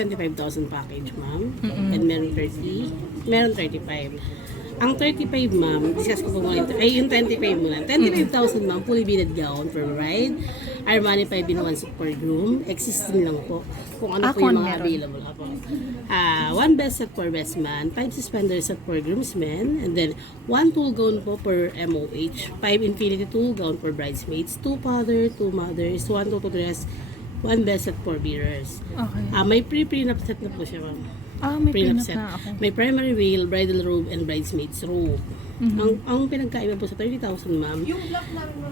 25,000 package, ma'am. And meron 30. Meron 35. Ang 35, ma'am, discuss ko po muna. Ay, yung 25 muna. 25,000, ma'am, fully beaded gown for bride. Armani 5-in-1 suit for groom. Existing lang po. Kung ano po yung mga available. Apo. One best set for best man. 5 suspender set for groomsmen. And then, 1 tool gown po per MOH. 5 infinity tool gown for bridesmaids. 2 father, 2 mothers. 1 toto dress. 1 best set for bearers. Okay. May pre-prenup set na po siya, ma'am. May Prenup prenup set. na ako. May primary veil, bridal robe, and bridesmaids robe. Ang pinagkaiba po sa 30,000, ma'am.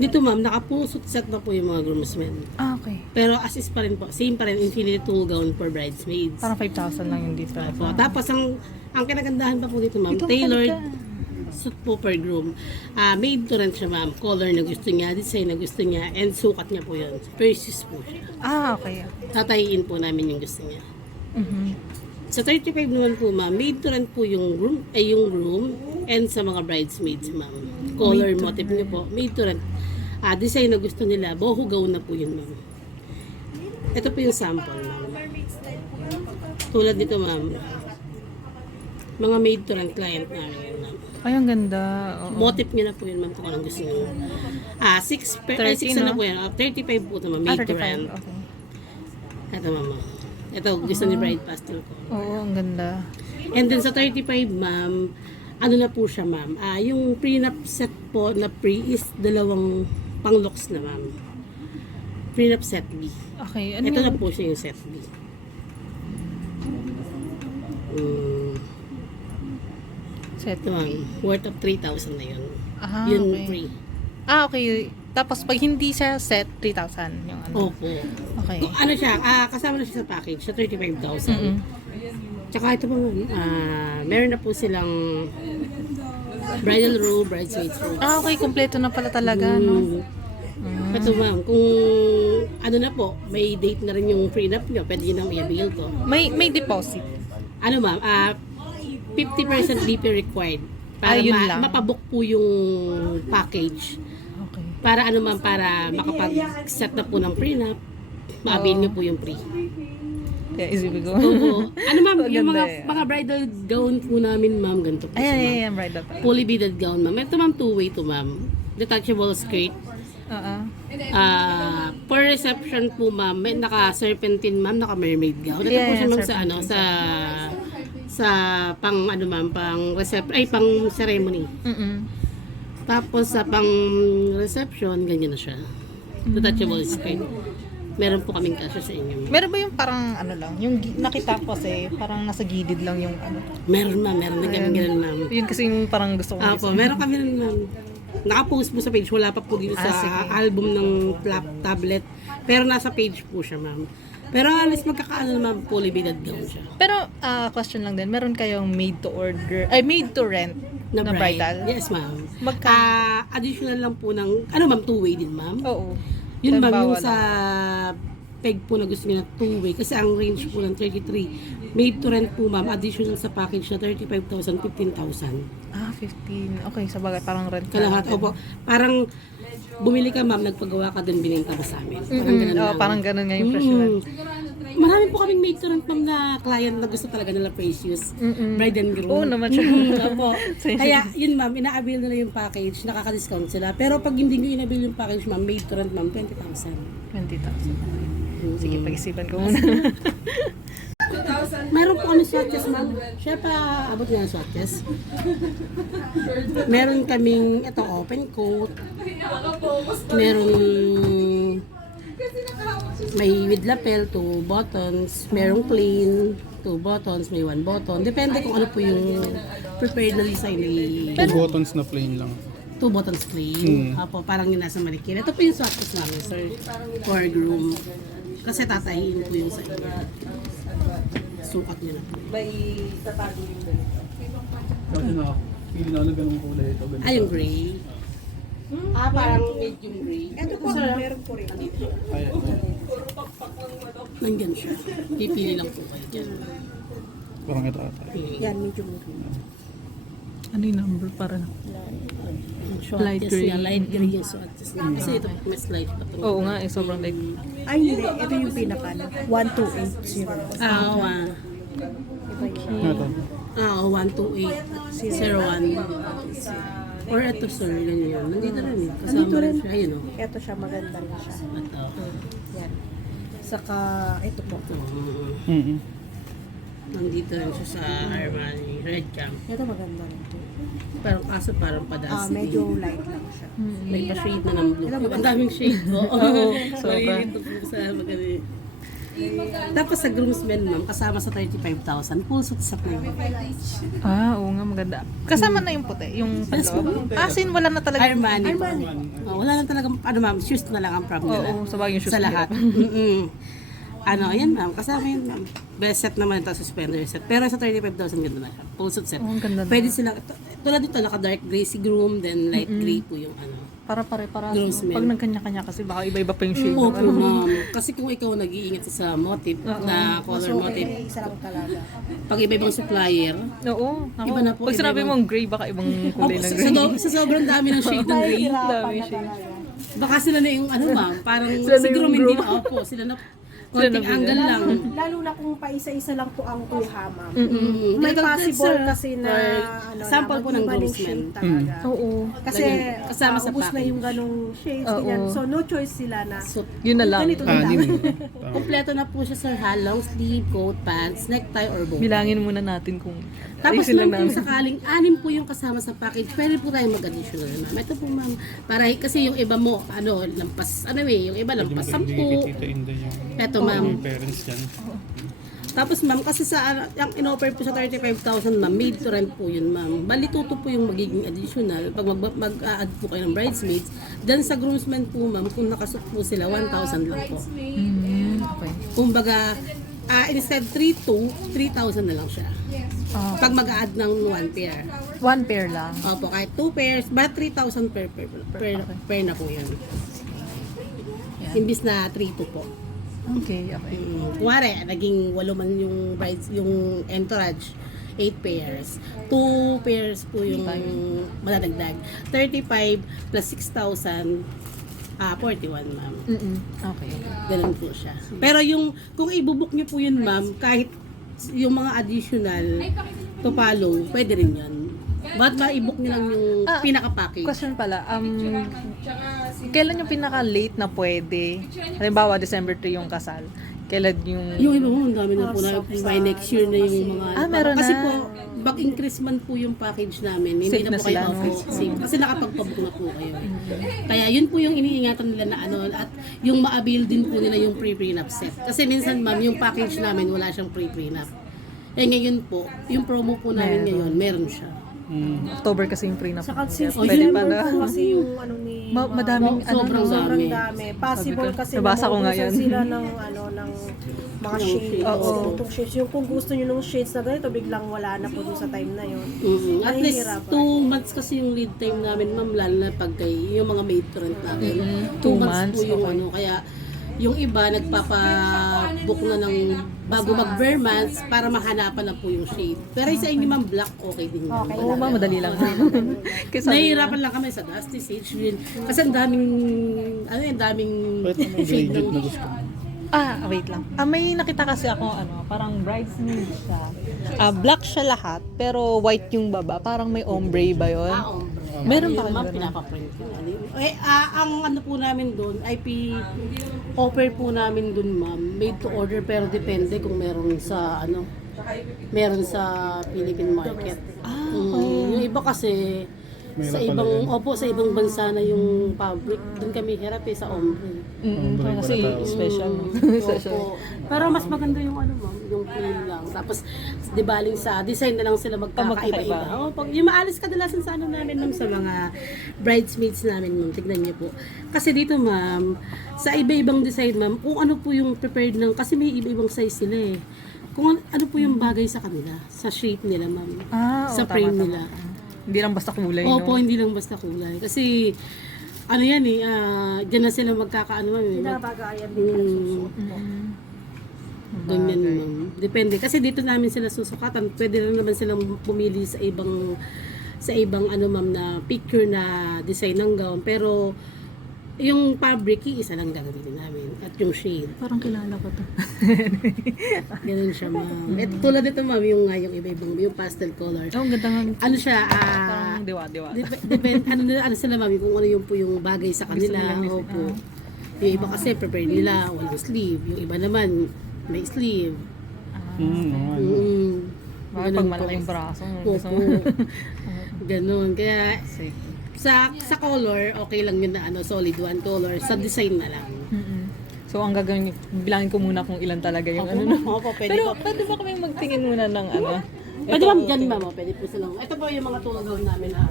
Dito, ma'am, nakapusot set na po yung mga groomsmen. Okay. Pero assist pa rin po. Same pa rin, infinity tool gown for bridesmaids. Parang 5,000 lang yung difference. Po. Tapos, ang kinagandahan pa po dito, ma'am, tailored suit po per groom. Made to rent siya, ma'am. Color na gusto niya, design na gusto niya, and sukat niya po yun. Purchase po siya. Okay. Tatayin po namin yung gusto niya. Sa 35 naman po, ma'am, made to rent po yung groom and sa mga bridesmaids, ma'am. Color motif niyo po, made to rent. Design na gusto nila, boho gown na po yun, ma'am. Ito po yung sample, ma'am. Tulad nito, ma'am. Mga made to rent client namin yun, ma'am. Ay, ang ganda. Oo. Motif niyo na po yun, ma'am, kung anong gusto niyo. 6 na po yan. 35 po ito, ma'am, made to 35. rent. Okay. Ito, ma'am. Ito, gusto ni bride pastel ko. Oo, ang ganda. And then sa 35, ma'am, ano na po siya, ma'am? Yung prenup set po na pre is dalawang pang-looks na, ma'am. Prenup set B. Okay. Ito na po siya yung set B. Set Ito, ma'am. Worth of 3,000 na yun. Yun okay. free. Okay. Tapos pag hindi siya set, 3,000 yung ano. Opo. Okay. Kung ano siya, kasama na siya sa package, sa 35,000. Tsaka ito po, meron na po silang bridal robe, bridesmaids robe. Okay. Kompleto na pala talaga, no? Ito, ma'am, kung ano na po, may date na rin yung prenup nyo, pwede yun ang i-avail ko. May deposit. Ano, ma'am, 50% DP required para Yun lang. mapabook po yung package. Okay. Para ano, ma'am, para makapag-set na po ng prenup, ma-avail nyo po yung pre. Yeah, easy we go. Oo. Ano, ma'am, yung Maganda mga bridal gown po namin, ma'am, ganito po siya, ma'am. Ayan, bridal pala. Fully beaded gown, ma'am. Ito, ma'am, two-way to, ma'am. Detachable skirt. Per reception po, ma'am, may naka-serpentine, ma'am, naka-mermaid gown. Ito po siya, ma'am, sa ano, sa pang ano, ma'am, pang ceremony. Tapos sa pang reception, ganyan na siya. Detachable skirt. Meron po kaming kasya sa inyo. Meron ba yung parang ano lang, yung nakita ko kasi parang nasa gilid lang yung ano. Meron, ma'am, meron na ganyan, ma'am. Yun kasi yung parang gusto ko. Apo, meron kami rin, ma'am. Naka-post po sa page, wala pa po dito sa sige. album ng tablet. Pero nasa page po siya, ma'am. Pero alis magkakaano naman, fully beaded gown siya. Pero question lang din, meron kayong made to order, made to rent na bride. bridal? Yes, ma'am. Magkano? Additional lang po ng, ano, ma'am, two-way din, ma'am. Oo. Yun, ma'am, Halimbawa yung sa peg po na gusto niya na two-way. Kasi ang range po ng 33. Made to rent po, ma'am, additional sa package na 35,000, 15,000. 15. Okay, sa bagay, parang rent na Kalahat. natin. Opo. Parang bumili ka, ma'am, nagpagawa ka din, binenta ka sa amin. Parang ganun lang. Parang ganun nga yung presyo. Marami po kaming made to rent, ma'am, na client na gusto talaga nila precious. Bride and groom. Oo naman siya. Opo. Kaya, yun, ma'am, ina-avail nila yung package, nakaka-discount sila. Pero pag hindi nyo ina-avail yung package, ma'am, made to rent, ma'am, 20,000. 20,000. Sige, pag-isipan ko muna. Meron po kami swatches, ma'am. Siya pa, abot nga swatches. Meron kaming, ito, open coat. Meron, may with lapel, 2 buttons. Merong plain, 2 buttons, may 1 button. Depende kung ano po yung prepared na design ni... 2 buttons na plain lang. 2 buttons plain. Apo, parang yung nasa manikin. Ito po yung swatches namin, sir. For groom. Kasi tatahiin po yung sa inyo. Sukat nyo na po. Kasi na, pili na lang ganun kulay ito. Ganun. Yung gray. Parang medium gray. Ito po, meron po rin. Ay. Nandyan siya. Pipili lang po kayo. Parang ito ata. Yan, medium gray. Ano yung number para? Light Swatches gray. niya, light gray yung swatches niya. Kasi ito mas light pa ito. Oo nga, sobrang light. Ay, hindi. Ito yung pinaka, 1280. Ah, Ito. 12801. Or ito sir, ganyan. Nandito rin eh. Kasama Nandito rin. siya. Ayun o. Ito siya, maganda rin siya. Ito. Yan. Saka, ito po. Mm-mm. Nandito rin siya sa Armani Red Camp. Ito maganda rin to. Pero kaso parang padas. Medyo light lang siya. May pa-shade na ng blue. Ang daming shade po. sobra. Malilito po sa maganda. Tapos sa groomsmen ma'am, kasama sa 35,000, full suit sa na yun. Oo nga, maganda. Kasama na yung puti, yung paloob. Asin, wala na talaga. Armani po. Wala lang talagang, ma'am, shoes na lang ang problem nila. Oo, sa bagay yung shoes Sa nila. lahat. Ayan ma'am, kasama yun ma'am. Best set naman ito, suspender set. Pero sa 35,000 ganda na siya. Full suit set. Oo, ang ganda na. Pwede sila, tulad dito, naka-dark gray si groom, then light gray po yung Para pare-para. Groomsmen. Pag nagkanya-kanya kasi baka iba-iba pa yung shade. Opo, ma'am. Kasi kung ikaw nag-iingat sa motif, na color motif, Isa lang talaga. pag iba-ibang supplier, Oo. Ako, Iba na po, pag sinabi iba-iba. mong gray, baka ibang kulay ng gray. sa sobrang dami ng shade ng gray, Hirapan na talaga. baka sila na yung ma'am, parang Sila na siguro yung hindi groom. na, opo, sila na Sila konting na angle lang. Lalo na kung paisa-isa lang po ang kuha, ma'am. May May possible kasi na sample po ng mag-iba groomsmen. shade talaga. Oo. Kasi Kasama sa ubus na package. yung ganong shades, Oo. ganyan. So, no choice sila na. So, Yun na lang. Ganito na lang. Anim. kompleto na po siya sa long sleeve, coat, pants, necktie, or bow. Bilangin muna natin kung Tapos ayusin ma'am, lang kung namin. sakaling 6 po yung kasama sa package, pwede po tayo mag-additional ma'am. Ito po ma'am, para kasi yung iba mo, lampas, yung iba lampas 10. Tita Inday yung Ito ma'am. parents yan. Tapos ma'am, kasi sa ang in-offer po sa 35,000 ma'am, made to rent po yun ma'am. Bali tuto po yung magiging additional pag mag-add po kayo ng bridesmaids. Then sa groomsmen po ma'am, kung nakasuot po sila, 1,000 lang po. Okay. Kumbaga, instead 3,000 na lang siya. Ah, Pag mag-add ng 1 pair. one pair lang. Opo, kahit 2 pairs, but 3,000 per pair na po yan. Imbis na 3,2 po. Okay, okay. Kuwari, naging 8 man yung brides, yung entourage, 8 pairs. 2 pairs po yung madadagdag. 35 plus 6,000, 41 ma'am. Okay. Ganun po siya. Pero yung, kung ibubuk niyo po yun ma'am, kahit yung mga additional to follow, pwede rin yan. Ba't ba i-book niyo lang yung pinaka-package? Question pala, kailan yung pinaka-late na pwede? Halimbawa, December 3 yung kasal. Kailan yung... Yung ang dami na po na by next year na yung mga... meron kasi na. po, back-increase man po yung package namin. Hindi Safe na na po kayo sila, no? office. Safe. Kasi nakapagpabook na po kayo. Kaya yun po yung iniingatan nila na at yung ma-avail din po nila yung pre-prenup set. Kasi minsan ma'am, yung package namin wala siyang pre-prenup. Ngayon po, yung promo po namin ngayon, meron siya. October kasi yung prenup. Saka since Pwede December pala. po kasi yung ni Madaming Sobrang sobrang dami. dami. Possible Sabi ko, kasi nabasa ko nga maubusan yan. sila ng ng mga shades. Oo. Itong shades. Yung kung gusto nyo ng shades na ganito, biglang wala na po dun sa time na yun. At least Mahihirapan. 2 months kasi yung lead time namin ma'am, lalo na pag yung mga maid to rent namin. 2 2 months months, po yung okay. kaya yung iba nagpapabook na ng bago mag-bare months para mahanapan na po yung shade. Pero sa inyo ma'am, black okay din yun. Okay Oo, madali lang. Kasi Nahihirapan lang kami sa Dusty Sage Green. Kasi ang daming, daming Ba't may shade graduate na ng... gusto mo? wait lang. May nakita kasi ako, parang bridesmaid siya. Black siya lahat, pero white yung baba. Parang may ombre ba yun? Ombre. Meron pa Ayun, ma'am, ganun. pinapaprint ko. Ang ano po namin doon, offer po namin doon ma'am, made to order pero depende kung meron sa meron sa Philippine market. Yung iba kasi May sa hirap ibang pala sa ibang bansa na yung fabric, doon kami hirap sa ombre. Kasi special. Opo. Pero mas maganda yung ma'am, yung plain lang. Tapos, di baling sa design na lang sila magkakaiba-iba. magkakaiba. Pag yung maalis kadalasan sa namin ma'am, sa mga bridesmaids namin ma'am, tignan niyo po. Kasi dito ma'am, sa iba-ibang design ma'am, kung ano po yung prepared ng, kasi may iba-ibang size sila eh. Kung ano po yung bagay sa kanila, sa shape nila ma'am, sa frame nila. Hindi lang basta kulay, Opo, no? hindi lang basta kulay. Kasi, yan dyan na sila magkakaano ma'am. Pinabagayan din. Ganyan ma'am. Depende. Kasi dito namin sila susukatan. Pwede rin naman silang pumili sa sa ibang ano ma'am na picture na design ng gown. Pero yung fabric, yung isa lang gagamitin namin. At yung shade. Parang kilala ko to. Ganun siya ma'am. Ito, tulad nito ma'am, yung iba-ibang, yung pastel color. Oh, ganda nga. Ano siya, Parang diwa-diwa. depende, ano sila ma'am, kung ano yung po yung bagay sa kanila. Opo. Yung iba kasi prepare nila, walang sleeve. Yung iba naman, may sleeve. Bakit Ganun pag po. malaking braso? Opo. Ganun. Kaya, sa color, okay lang yun na solid one color. Sa design na lang. So, ang gagawin, bilangin ko muna kung ilan talaga yung Opo, ano. No? opo, pwede Pero, po. pwede ba kami magtingin muna ng ano? Pwede ma'am, dyan ma'am, pwede po silang. Ito po yung mga tulong namin na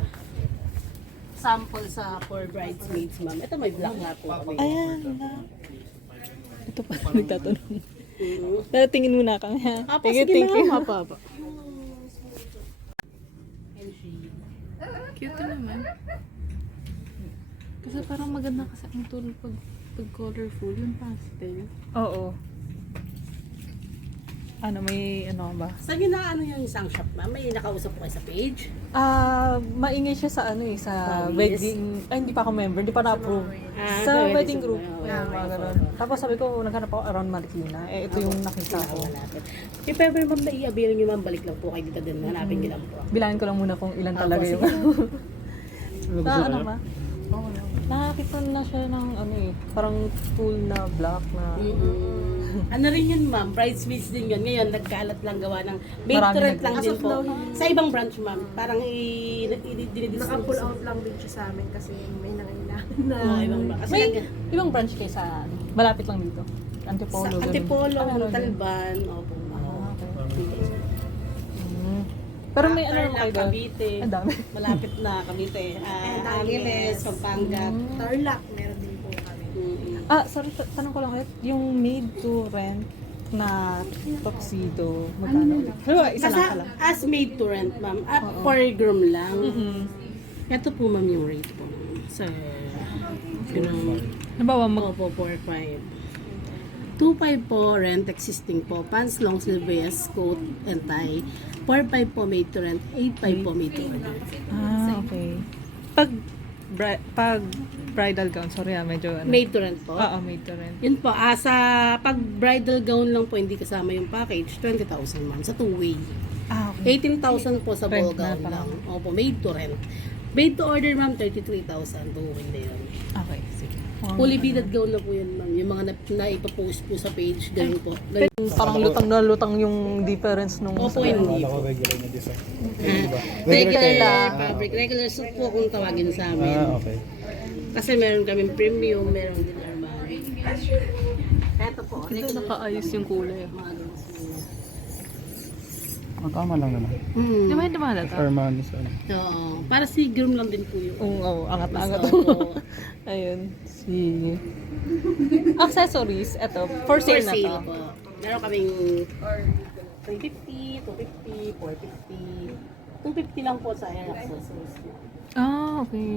sample sa for bridesmaids ma'am. Ito may black nga po kami. Ayan. Ito pa nagtatanong. Pero tingin muna kami ha. Apo, Thank you, sige thank you. ma'am. Apo. Cute naman. Kasi parang maganda kasi ang tulog pag colorful, yung pastel. Oo. Ano, may ano ba? Saan yun na yung isang shop ma'am? May nakausap po kayo sa page? Maingay siya sa ano sa Pawis. wedding. Ay, hindi pa ako member, hindi pa na-approve. Ah, Sa so, wedding so, group. oh, Ayan, mga ganun. Tapos sabi ko, naghanap ako around Marikina. Ito yung nakita ko. Malapit. If ever ma'am na i-avail nyo ma'am, balik lang po kayo dito din. Hanapin nyo lang po. Bilangin ko lang muna kung ilan talaga sige. yung Ano Na gusto ano kayo? ba? Nakakita na siya ng ano parang full na black na. Ano rin yun ma'am, bridesmaids din yun. Ngayon, nagkalat lang gawa ng made Marami to rent lang As din of po. now, Sa ibang branch ma'am, parang i-distribute. Naka-pull out lang din siya sa amin kasi may nangailangan na. Ibang branch. Kasi May ibang branch kayo sa malapit lang dito. Antipolo. sa ganun. Antipolo, Meron din. Talban, opo ma'am. Pero may ano naman kayo Tarlac, doon? Cavite. Ang dami. Malapit na Cavite. Angeles, Pampanga. Tarlac, meron din po kami. Sorry, tanong ko lang ulit. Yung made to rent na tuxedo, magkano ulit? Halimbawa, isa lang pala. As made to rent ma'am, per groom lang. Ito po ma'am yung rate po. Sa, Halimbawa, Opo, 4-5. 2-5 po, rent existing po. Pants, long sleeve vest, coat, and tie. 4-5 po, made to rent. 8-5 po, made to order. Okay. Pag bridal gown, sorry medyo ano. Made to rent po. Oo, made to rent. Yun po, sa pag bridal gown lang po, hindi kasama yung package, 20,000 ma'am, sa two-way. Okay. 18,000 po sa ball Rent na gown pala. lang. Opo, made to rent. Made to order ma'am, 33,000. Two-way na yun. Okay, sige. Fully beaded gown na po yun ma'am. Yung mga na-ipopost po sa page, ganun po. Ganun. Parang lutang na lutang yung difference nung Opo, hindi Akala po. ko regular na design. Regular fabric, regular suit po kung tawagin sa amin. Okay. Kasi meron kaming premium, meron din Armani. Eto po, Ito nakaayos yung kulay. mga ganun po. Ang tama lang naman. Di ba yung dumalata? Armani sa ano. Oo, para si groom lang din po yun. Oo, angat na angat. Opo. Ayun. Si... Accessories, eto. For For sale na to. sale po. Meron kaming 350, 250, 450. 250 lang po sa hair accessories. Okay.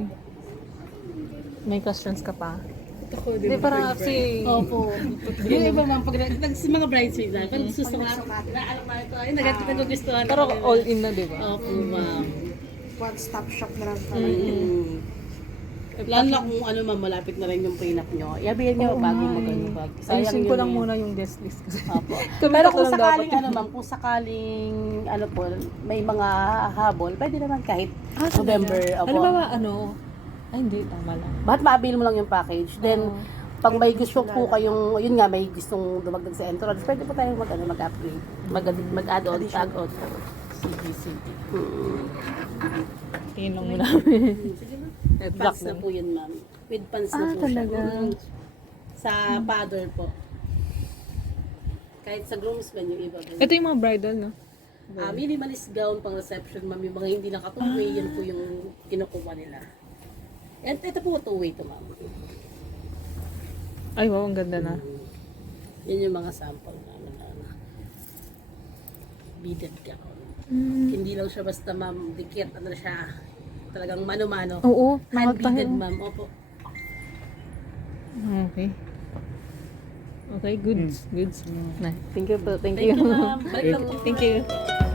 May questions ka pa? Ako Hindi, parang kasi... Opo. Yung iba ma'am, pag mga bridesmaids na, pag gusto ko na alam mo ito, ay nagkagustuhan. Pero all in na, di ba? Opo ma'am. One-stop shop na lang kami. Lalo na kung ano ma'am, malapit na rin yung prenup nyo. Iabihan nyo bago mag-ano bag. Ayusin ko yun lang eh. muna yung guest list kasi. Opo. Kami Pero tatlo kung lang sakaling dapat. ano ma'am, kung sakaling ano po, may mga habol, pwede naman kahit November. Opo. Halimbawa, ano? Ay, hindi. Tama lang. Ba't ma-avail mo lang yung package? Then, pag may gusto po kayong, yun nga, may gustong dumagdag sa entourage, pwede po tayong mag-upgrade. Mag-add-on, tag-on. CBCD. Tingin lang muna namin. Black Pants na na. po yun, ma'am. With pants na po talaga? siya. Sa powder po. Kahit sa groomsmen, yung iba. Ito yung mga bridal, no? Minimalist gown pang reception, ma'am. Yung mga hindi nakatuloy, yun po yung kinukuha nila. And ito po, two-way to, ma'am. Ay, wow, ang ganda na. Yan yung mga sample namin na beaded gown. Hindi lang siya basta, ma'am, dikit. Ano siya? Talagang mano-mano. Oo. Hand-beaded, ma'am. Opo. Okay. Okay, goods. Goods. Na. Thank you po. Thank Thank you. you, ma'am. Balik lang po. Thank you.